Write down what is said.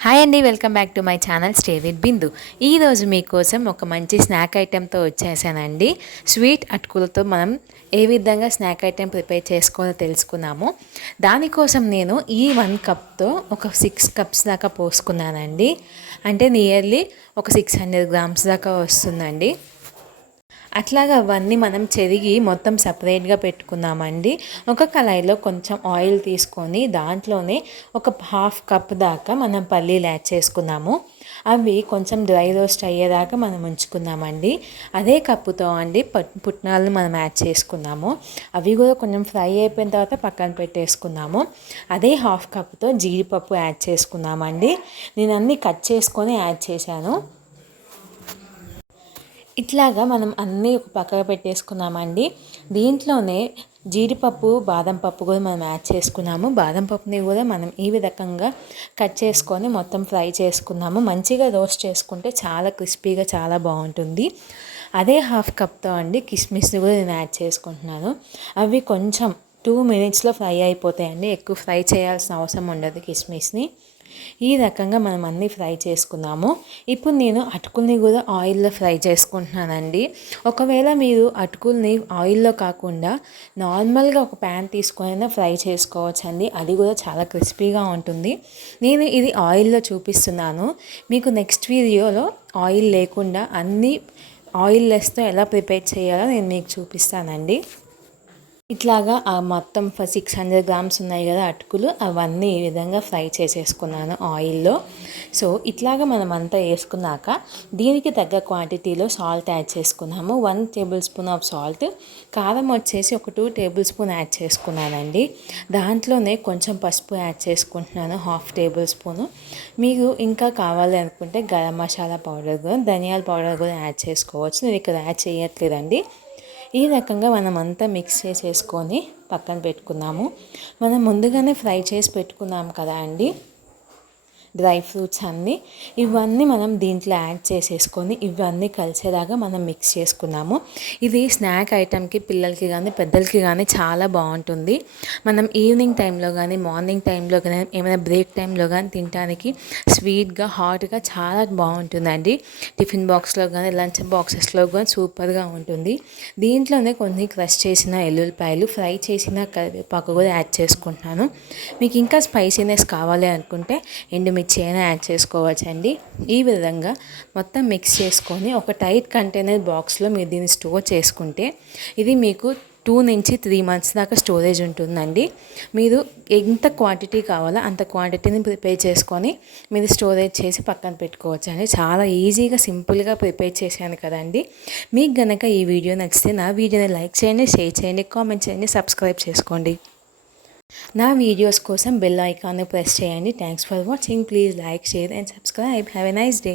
Hi అండి, welcome back to my channel stay with Bindu. ఈరోజు మీకోసం ఒక మంచి స్నాక్ ఐటెంతో వచ్చేసానండి. స్వీట్ అటుకులతో మనం ఏ విధంగా స్నాక్ ఐటెం ప్రిపేర్ చేసుకోవాలో తెలుసుకున్నాము. దానికోసం నేను ఈ 1 కప్తో ఒక 6 కప్స్ దాకా పోసుకున్నానండి. అంటే నియర్లీ ఒక 600 గ్రామ్స్ దాకా వస్తుందండి. అట్లాగా అవన్నీ మనం చెరిగి మొత్తం సపరేట్గా పెట్టుకున్నామండి. ఒక కళాయిలో కొంచెం ఆయిల్ తీసుకొని దాంట్లోనే ఒక 1/2 కప్ దాకా మనం పల్లీలు యాడ్ చేసుకున్నాము. అవి కొంచెం డ్రై రోస్ట్ అయ్యేదాకా మనం ఉంచుకున్నామండి. అదే కప్పుతో అండి పుట్నాలను మనం యాడ్ చేసుకున్నాము. అవి కూడా కొంచెం ఫ్రై అయిపోయిన తర్వాత పక్కన పెట్టేసుకున్నాము. అదే 1/2 కప్తో జీడిపప్పు యాడ్ చేసుకున్నామండి. నేను అన్నీ కట్ చేసుకొని యాడ్ చేశాను. ఇట్లాగా మనం అన్నీ ఒక పక్కగా పెట్టేసుకున్నామండి. దీంట్లోనే జీడిపప్పు, బాదం పప్పు కూడా మనం యాడ్ చేసుకున్నాము. బాదం పప్పుని కూడా మనం ఈ విధంగా కట్ చేసుకొని మొత్తం ఫ్రై చేసుకున్నాము. మంచిగా రోస్ట్ చేసుకుంటే చాలా క్రిస్పీగా చాలా బాగుంటుంది. అదే 1/2 కప్తో అండి కిస్మిస్ని కూడా నేను యాడ్ చేసుకుంటున్నాను. అవి కొంచెం 2 మినిట్స్లో ఫ్రై అయిపోతాయండి. ఎక్కువ ఫ్రై చేయాల్సిన అవసరం ఉండదు కిస్మిస్ని. ఈ రకంగా మనం అన్నీ ఫ్రై చేసుకున్నాము. ఇప్పుడు నేను అటుకుల్ని కూడా ఆయిల్లో ఫ్రై చేసుకుంటున్నానండి. ఒకవేళ మీరు అటుకుల్ని ఆయిల్లో కాకుండా నార్మల్గా ఒక ప్యాన్ తీసుకొని ఫ్రై చేసుకోవచ్చండి. అది కూడా చాలా క్రిస్పీగా ఉంటుంది. నేను ఇది ఆయిల్లో చూపిస్తున్నాను. మీకు నెక్స్ట్ వీడియోలో ఆయిల్ లేకుండా అన్నీ ఆయిల్ లెస్తో ఎలా ప్రిపేర్ చేయాలో నేను మీకు చూపిస్తానండి. ఇట్లాగా ఆ మొత్తం 600 గ్రామ్స్ ఉన్నాయి కదా అటుకులు, అవన్నీ ఈ విధంగా ఫ్రై చేసేసుకున్నాను ఆయిల్లో. సో ఇట్లాగా మనం అంతా వేసుకున్నాక దీనికి తగ్గ క్వాంటిటీలో సాల్ట్ యాడ్ చేసుకున్నాము. 1 టేబుల్ స్పూన్ ఆఫ్ సాల్ట్, కారం వచ్చేసి ఒక 2 టేబుల్ స్పూన్ యాడ్ చేసుకున్నానండి. దాంట్లోనే కొంచెం పసుపు యాడ్ చేసుకుంటున్నాను, 1/2 టేబుల్ స్పూను. మీకు ఇంకా కావాలి అనుకుంటే గరం మసాలా పౌడర్ కూడా, ధనియాల పౌడర్ కూడా యాడ్ చేసుకోవచ్చు. నేను ఇక్కడ యాడ్ చేయట్లేదండి. ఈ రకంగా మనం అంతా మిక్స్ చేసేసుకొని పక్కన పెట్టుకున్నాము. మనం ముందుగానే ఫ్రై చేసి పెట్టుకున్నాం కదా అండి డ్రై ఫ్రూట్స్ అన్నీ, ఇవన్నీ మనం దీంట్లో యాడ్ చేసేసుకొని ఇవన్నీ కలిసేలాగా మనం మిక్స్ చేసుకున్నాము. ఇది స్నాక్ ఐటెంకి పిల్లలకి కానీ పెద్దలకి కానీ చాలా బాగుంటుంది. మనం ఈవినింగ్ టైంలో కానీ మార్నింగ్ టైంలో కానీ ఏమైనా బ్రేక్ టైంలో కానీ తినడానికి స్వీట్గా హాట్గా చాలా బాగుంటుందండి. టిఫిన్ బాక్స్లో కానీ లంచ్ బాక్సెస్లో కానీ సూపర్గా ఉంటుంది. దీంట్లోనే కొన్ని క్రష్ చేసిన ఎల్లుల్లిపాయలు, ఫ్రై చేసిన కరివేపాకు కూడా యాడ్ చేసుకుంటున్నాను. మీకు ఇంకా స్పైసీనెస్ కావాలి అనుకుంటే ఎండుమిర్చి అయినా యాడ్ చేసుకోవచ్చండి. ఈ విధంగా మొత్తం మిక్స్ చేసుకొని ఒక టైట్ కంటైనర్ బాక్స్లో మీరు దీన్ని స్టోర్ చేసుకుంటే ఇది మీకు 2 నుంచి 3 మంత్స్ దాకా స్టోరేజ్ ఉంటుందండి. మీరు ఎంత క్వాంటిటీ కావాలో అంత క్వాంటిటీని ప్రిపేర్ చేసుకొని మీరు స్టోరేజ్ చేసి పక్కన పెట్టుకోవచ్చు అండి. చాలా ఈజీగా సింపుల్గా ప్రిపేర్ చేశాను కదండి. మీకు కనుక ఈ వీడియో నచ్చితే నా వీడియోని లైక్ చేయండి, షేర్ చేయండి, కామెంట్ చేయండి, సబ్స్క్రైబ్ చేసుకోండి. నా వీడియోస్ కోసం బెల్ ఐకాన్ని ప్రెస్ చేయండి. Thanks for watching. Please like, share and subscribe. Have a nice day.